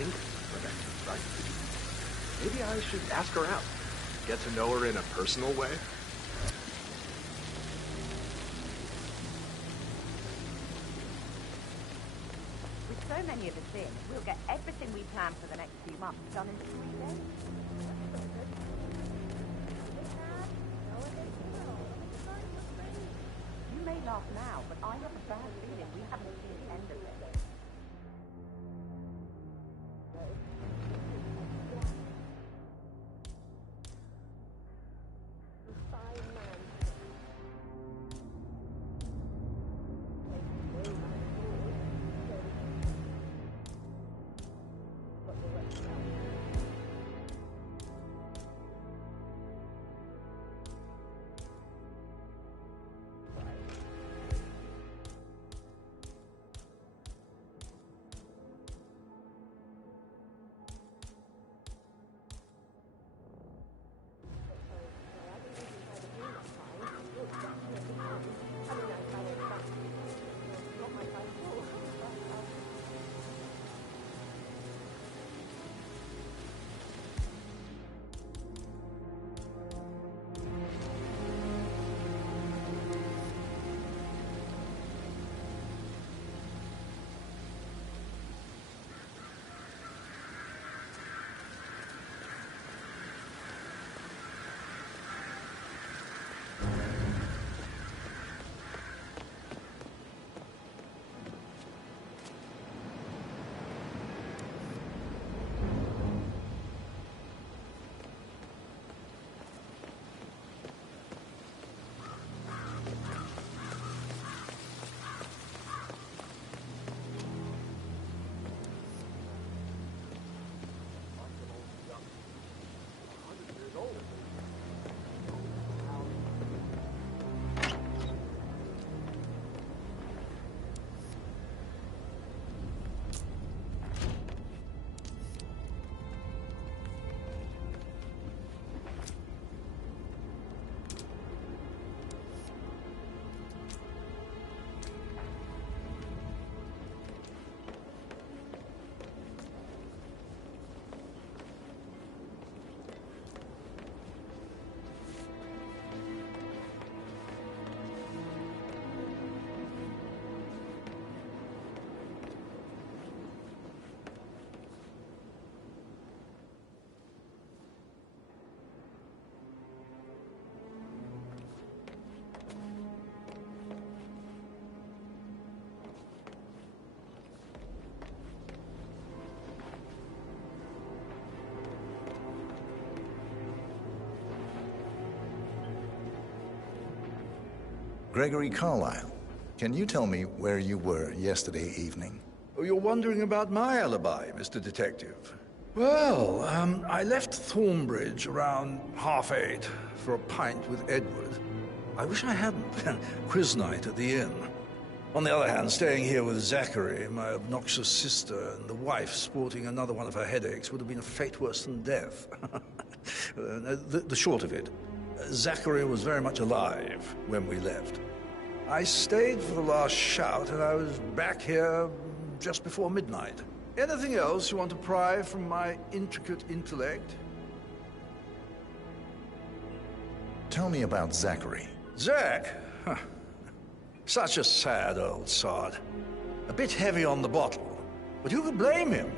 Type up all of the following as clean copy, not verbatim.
think Rebecca, right? Maybe I should ask her out. Get to know her in a personal way. With so many of us in, we'll get everything we plan for the next few months done in 3 days. You may laugh now, but I have a bad feeling we haven't seen the end of it. Gregory Carlyle, can you tell me where you were yesterday evening? Oh, you're wondering about my alibi, Mr. Detective. Well, I left Thornbridge around 8:30 for a pint with Edward. I wish I hadn't. Quiz night at the inn. On the other hand, staying here with Zachary, my obnoxious sister, and the wife sporting another one of her headaches would have been a fate worse than death. The short of it, Zachary was very much alive when we left. I stayed for the last shout, and I was back here just before midnight. Anything else you want to pry from my intricate intellect? Tell me about Zachary. Zach? Huh. Such a sad old sod. A bit heavy on the bottle, but who could blame him?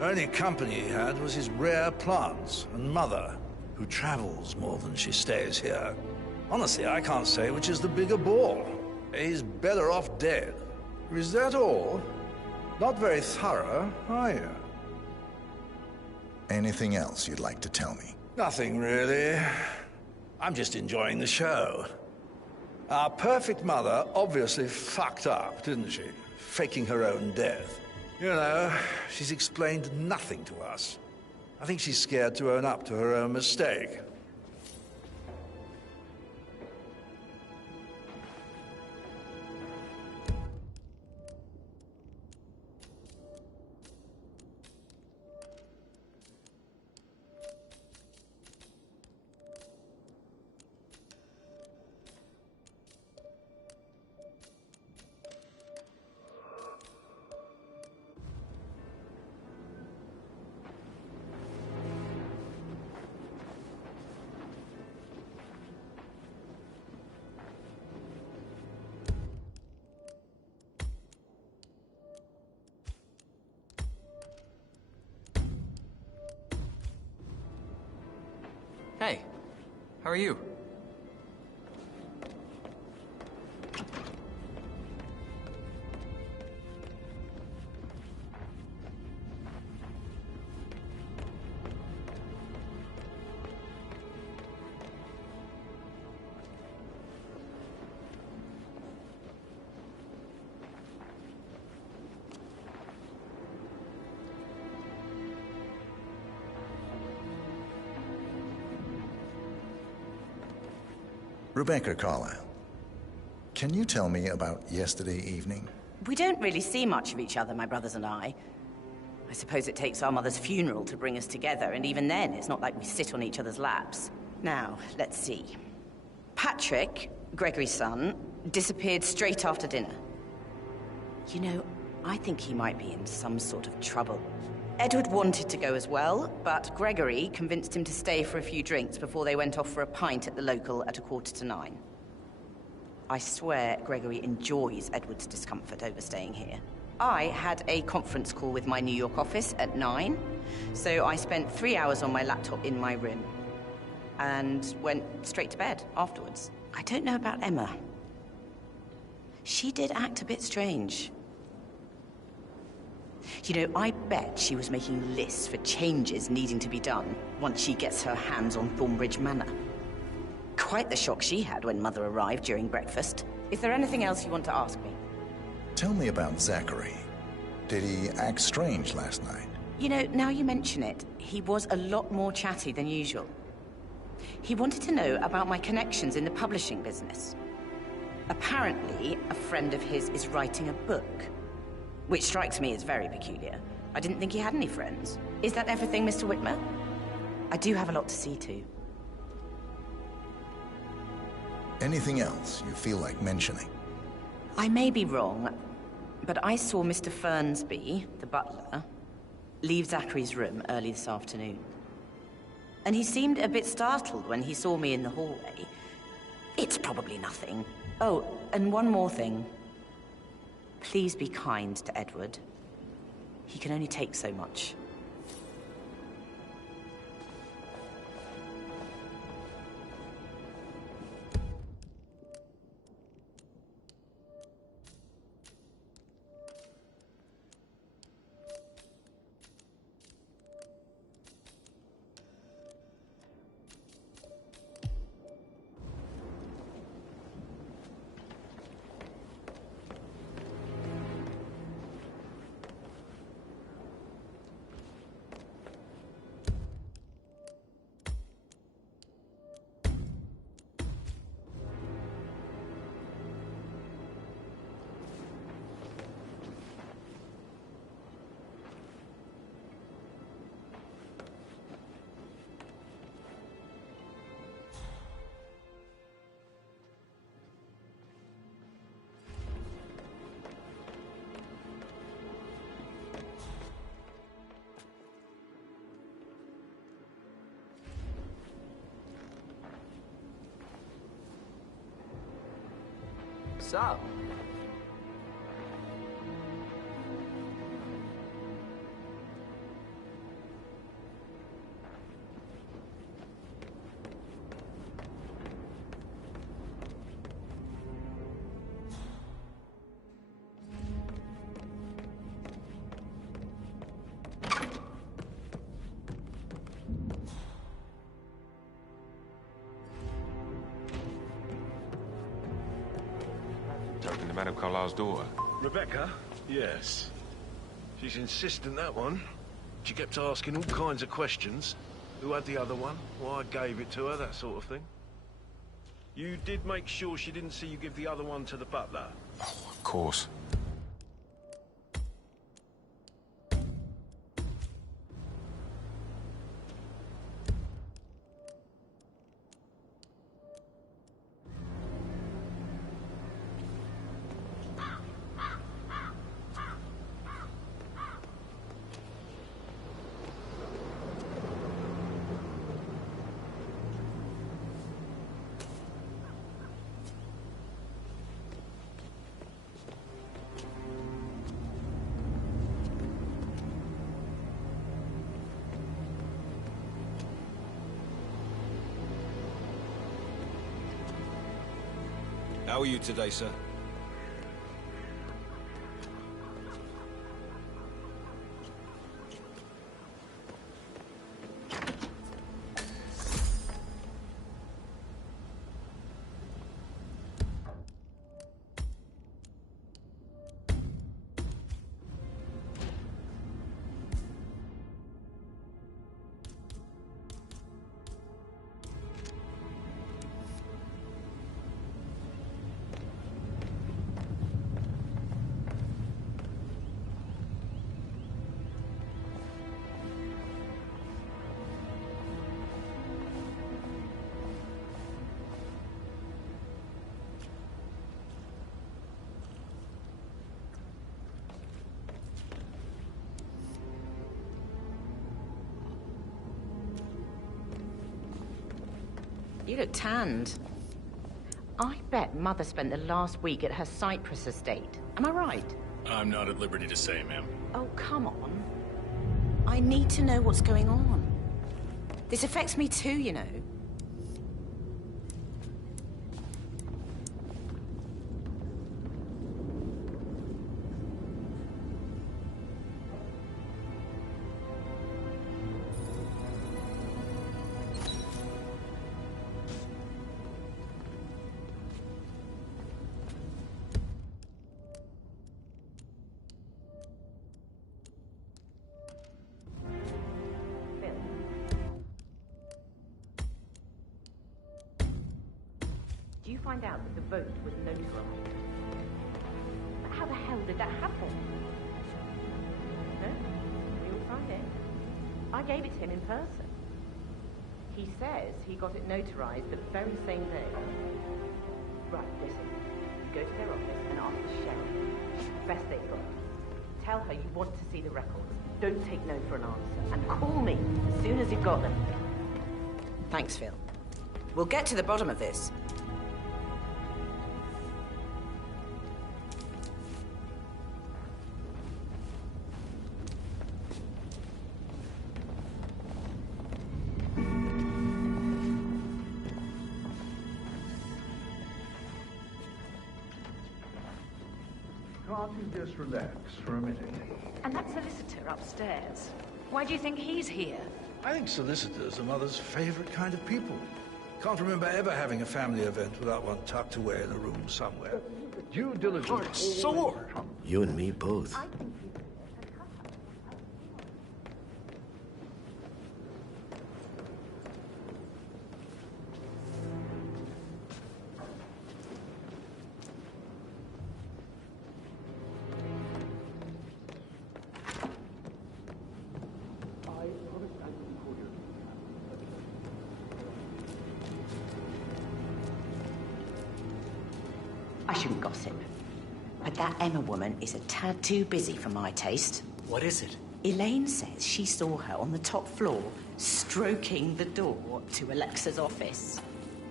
Only company he had was his rare plants and mother, who travels more than she stays here. Honestly, I can't say which is the bigger ball. He's better off dead. Is that all? Not very thorough, are you? Anything else you'd like to tell me? Nothing really. I'm just enjoying the show. Our perfect mother obviously fucked up, didn't she? Faking her own death. You know, she's explained nothing to us. I think she's scared to own up to her own mistake. are you? Rebecca Carlyle, can you tell me about yesterday evening? We don't really see much of each other, my brothers and I. I suppose it takes our mother's funeral to bring us together, and even then, it's not like we sit on each other's laps. Now, let's see. Patrick, Gregory's son, disappeared straight after dinner. You know, I think he might be in some sort of trouble. Edward wanted to go as well, but Gregory convinced him to stay for a few drinks before they went off for a pint at the local at 9:15. I swear Gregory enjoys Edward's discomfort over staying here. I had a conference call with my New York office at 9, so I spent 3 hours on my laptop in my room and went straight to bed afterwards. I don't know about Emma. She did act a bit strange. You know, I bet she was making lists for changes needing to be done once she gets her hands on Thornbridge Manor. Quite the shock she had when Mother arrived during breakfast. Is there anything else you want to ask me? Tell me about Zachary. Did he act strange last night? You know, now you mention it, he was a lot more chatty than usual. He wanted to know about my connections in the publishing business. Apparently, a friend of his is writing a book, which strikes me as very peculiar. I didn't think he had any friends. Is that everything, Mr. Whitmer? I do have a lot to see to. Anything else you feel like mentioning? I may be wrong, but I saw Mr. Fernsby, the butler, leave Zachary's room early this afternoon. And he seemed a bit startled when he saw me in the hallway. It's probably nothing. Oh, and one more thing. Please be kind to Edward. He can only take so much. So, talking to Madame Carlyle's daughter. Rebecca? Yes. She's insistent, that one. She kept asking all kinds of questions. Who had the other one? Why I gave it to her, that sort of thing. You did make sure she didn't see you give the other one to the butler? Oh, of course. How are you today, sir? You look tanned. I bet Mother spent the last week at her Cyprus estate. Am I right? I'm not at liberty to say, ma'am. Oh, come on. I need to know what's going on. This affects me too, you know. You find out that the vote was notarized. But how the hell did that happen? No, we all signed it. I gave it to him in person. He says he got it notarized the very same day. Right, listen. You go to their office and ask the sheriff. Best they've got. Tell her you want to see the records. Don't take no for an answer. And call me as soon as you've got them. Thanks, Phil. We'll get to the bottom of this. Can't you just relax for a minute? And that solicitor upstairs. Why do you think he's here? I think solicitors are Mother's favorite kind of people. Can't remember ever having a family event without one tucked away in a room somewhere. Due diligence. Sword! You and me both. I shouldn't gossip, but that Emma woman is a tad too busy for my taste. What is it? Elaine says she saw her on the top floor, stroking the door to Alexa's office.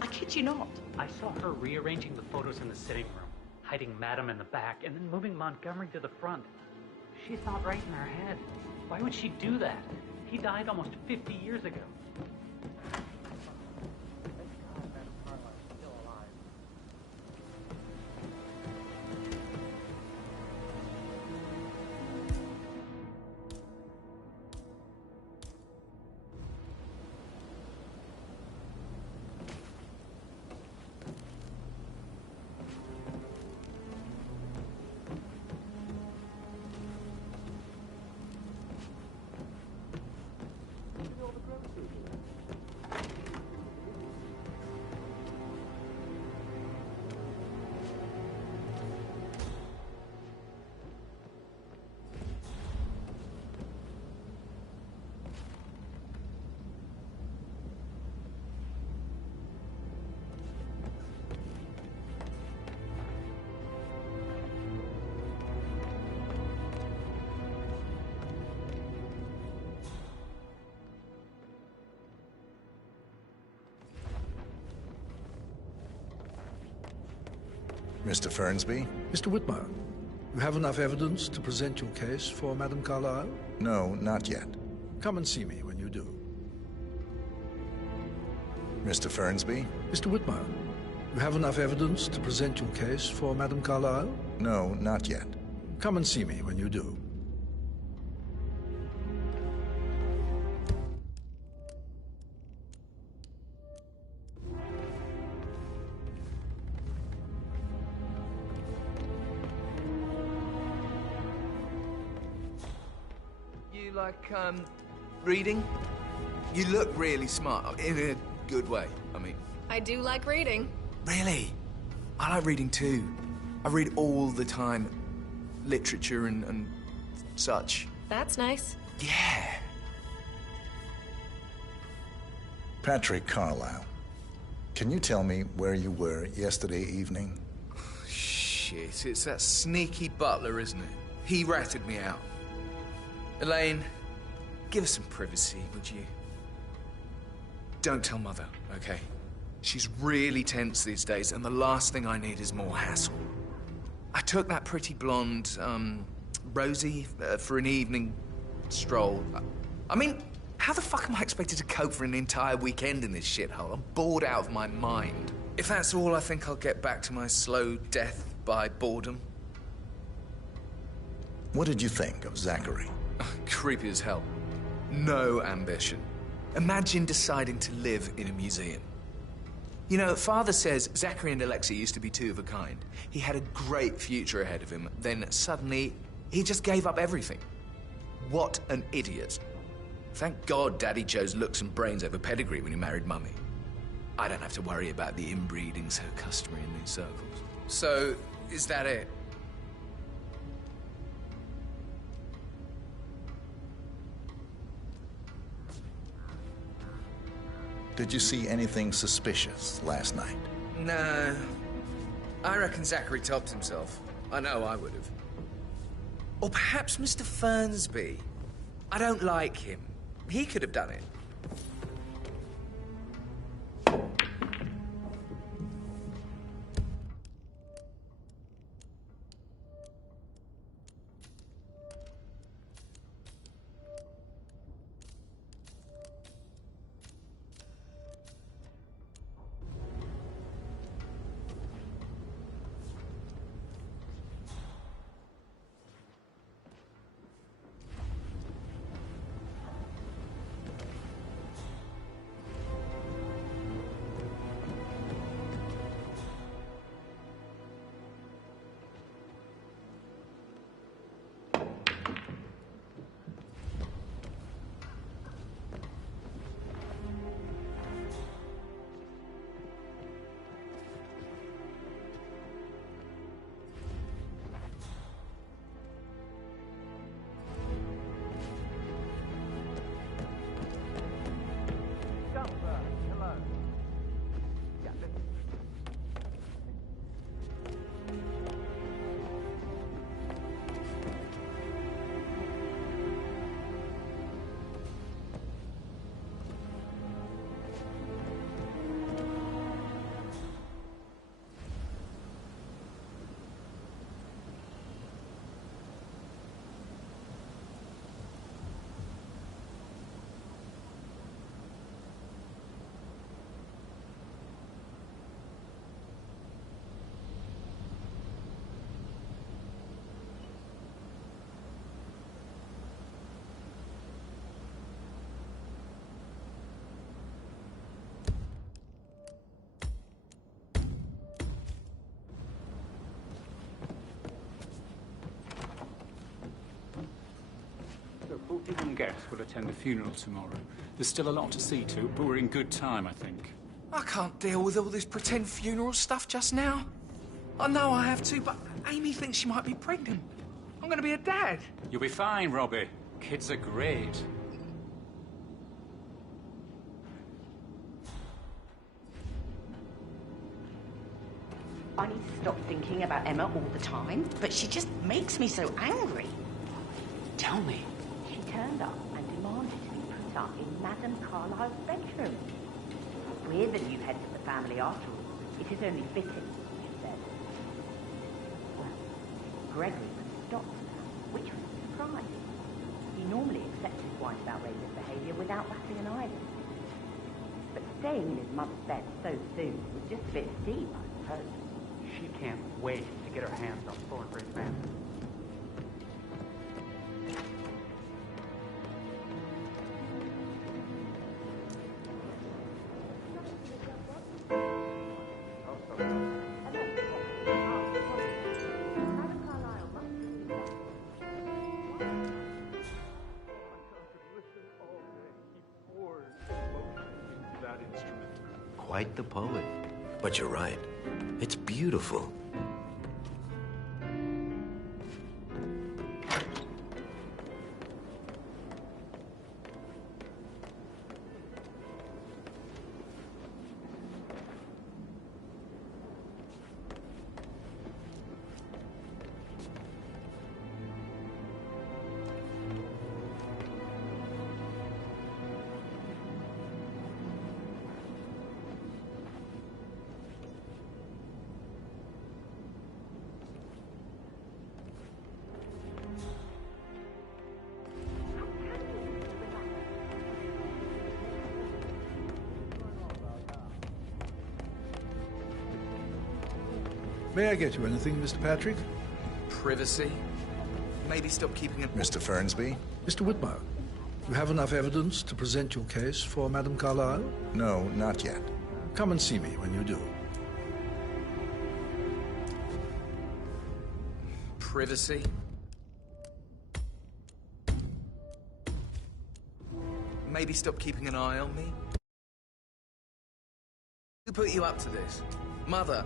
I kid you not. I saw her rearranging the photos in the sitting room, hiding Madam in the back, and then moving Montgomery to the front. She's not right in her head. Why would she do that? He died almost 50 years ago. Mr. Fernsby? Mr. Whitmer, you have enough evidence to present your case for Madame Carlyle? No, not yet. Come and see me when you do. Mr. Fernsby? Mr. Whitmer, You have enough evidence to present your case for Madame Carlyle? No, not yet. Come and see me when you do. You like, reading? You look really smart, in a good way, I mean. I do like reading. Really? I like reading too. I read all the time. Literature and such. That's nice. Yeah. Patrick Carlyle, can you tell me where you were yesterday evening? Shit, it's that sneaky butler, isn't it? He ratted me out. Elaine, give us some privacy, would you? Don't tell Mother, okay? She's really tense these days, and the last thing I need is more hassle. I took that pretty blonde, Rosie, for an evening stroll. I mean, how the fuck am I expected to cope for an entire weekend in this shithole? I'm bored out of my mind. If that's all, I think I'll get back to my slow death by boredom. What did you think of Zachary? Creepy as hell. No ambition. Imagine deciding to live in a museum. You know, Father says Zachary and Alexei used to be two of a kind. He had a great future ahead of him. Then suddenly, he just gave up everything. What an idiot. Thank God Daddy chose looks and brains over pedigree when he married Mummy. I don't have to worry about the inbreeding so customary in these circles. So, is that it? Did you see anything suspicious last night? No. I reckon Zachary topped himself. I know I would have. Or perhaps Mr. Fernsby. I don't like him. He could have done it. So 41 guests will attend the funeral tomorrow. There's still a lot to see to, but we're in good time, I think. I can't deal with all this pretend funeral stuff just now. I know I have to, but Amy thinks she might be pregnant. I'm gonna be a dad. You'll be fine, Robbie. Kids are great. I need to stop thinking about Emma all the time, but she just makes me so angry. Tell me. She turned up and demanded to be put up in Madame Carlyle's bedroom. We're the new heads of the family after all. It is only fitting, she said. Well, Gregory was stopped, which was a surprise. He normally accepts his wife's outrageous behaviour without batting an eyelid. But staying in his mother's bed so soon was just a bit steep, I suppose. She can't wait to get her hands on Thornbridge Manor. Quite the poet. But you're right. It's beautiful. May I get you anything, Mr. Patrick? Privacy? Maybe stop keeping a... Mr. Fernsby? Mr. Whitmire, you have enough evidence to present your case for Madame Carlyle? No, not yet. Come and see me when you do. Privacy? Maybe stop keeping an eye on me? Who put you up to this? Mother?